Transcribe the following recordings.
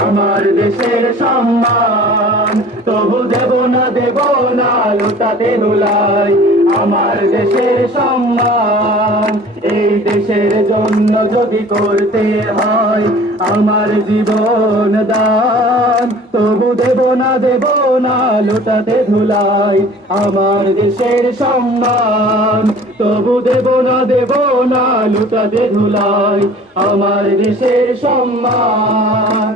আমার দেশের সম্মান তবু দেব না লুটাতে ধুলাই আমার দেশের সম্মান এই দেশের জন্য যদি করতে হয় আমার জীবন দান তবু দেব না লুটাতে ধুলাই আমার দেশের সম্মান তবু দেব না লুটাতে ধুলাই আমার দেশের সম্মান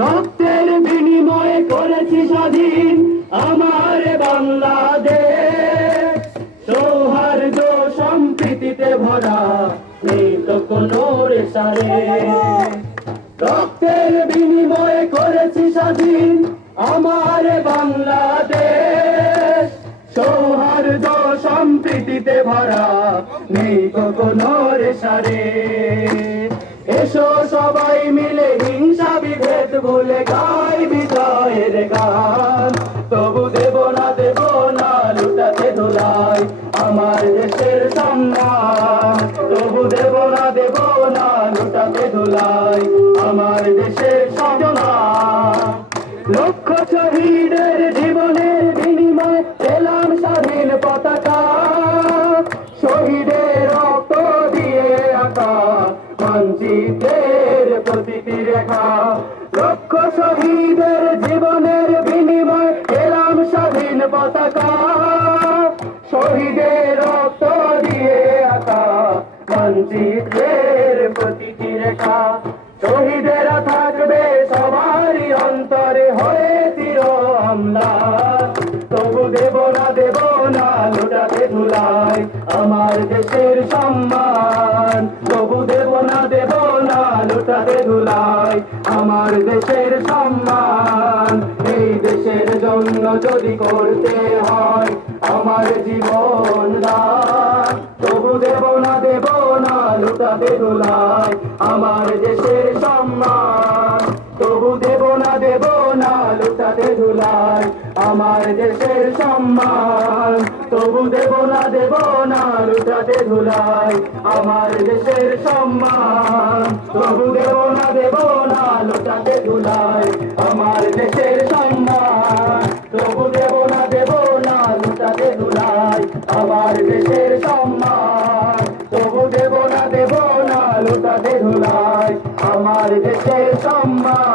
রক্তের বিনিময়ে করেছি স্বাধীন আমার বাংলাদেশ সৌহার্দ্য সম্প্রীতিতে ভরা নেই তো কোনো রেশারে রক্তের বিনিময়ে করেছি স্বাধীন আমার বাংলাদেশ সৌহার্দ্য সম্প্রীতিতে ভরা নেই তো কোনো রেশারে এসো সবাই মিলে হিংসা বিভেদ ভুলে গাই বিজয়ের গান তবু দেব না লুটাতে ধুলাই আমার দেশের সম্মান তবু দেব না লুটাতে ধুলাই আমার দেশের সম্মান লক্ষ শহীদের জীবনের বিনিময় পেলাম স্বাধীন পতাকা শহীদের রক্ত দিয়ে আঁকা মানচিত্রের প্রতিটি রেখা লক্ষ শহীদের জীবনের বিনিময় পেলাম স্বাধীন পতাকা শহীদের রক্ত দিয়ে আঁকা মানচিত্রের প্রতিটি রেখা শহীদেরা থাকবে সবারই অন্তরে হয়ে চির অম্লান তবু দেব না লুটাতে ধুলাই আমার দেশের সম্মান তবু দেব না লুটাতে ধুলাই আমার দেশের সম্মান এই দেশের জন্য যদি করতে হয় আমার জীবন দান তবু দেব না লুটাতে ধুলাই আমার দেশের সম্মান তবু দেব না লুটাতে ধুলাই আমার দেশের সম্মান তবু দেব না লুটাতে ধুলাই আমার দেশের সম্মান তবু দেব না লুটাতে ধুলাই আমার দেশের সম্মান তবু দেব না লুটাতে ধুলাই আমার দেশের সম্মান তবু দেব না লুটাতে ধুলাই আমার দেশের সম্মান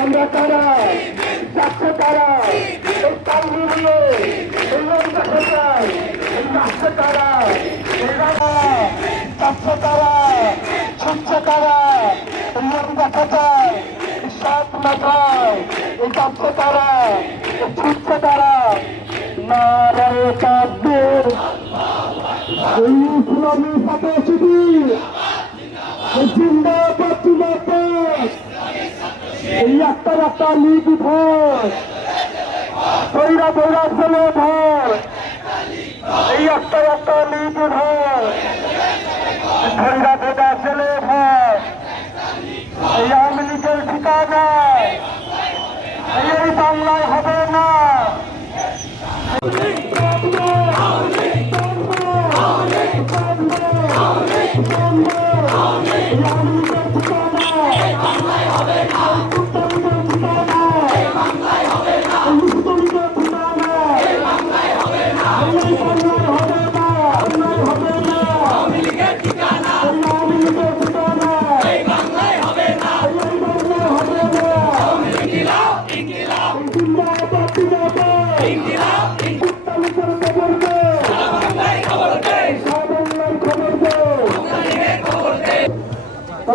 আমরা কারা যাচ্ছে কারা তাল মিলিয়ে যাচ্ছে কারা যাচ্ছে কারা কারা এই দেখা যায় সাত মাথায় এই কাঁপছে কারা ছুটছে কারা নারায় তাকবীর এই ইসলামী ছাত্র শিবির জিন্দাবাদ জিন্দাবাদ এই একটা লীগ ভর বৈরা বৈরা ছেলে ভর এই একটা লীগ ভর ভৈরা ভেদা ছেলে ভর এই আওয়ামী লীগের ঠিকানা এই বাংলায় হবে না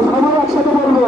সবাই একসাথে বলবো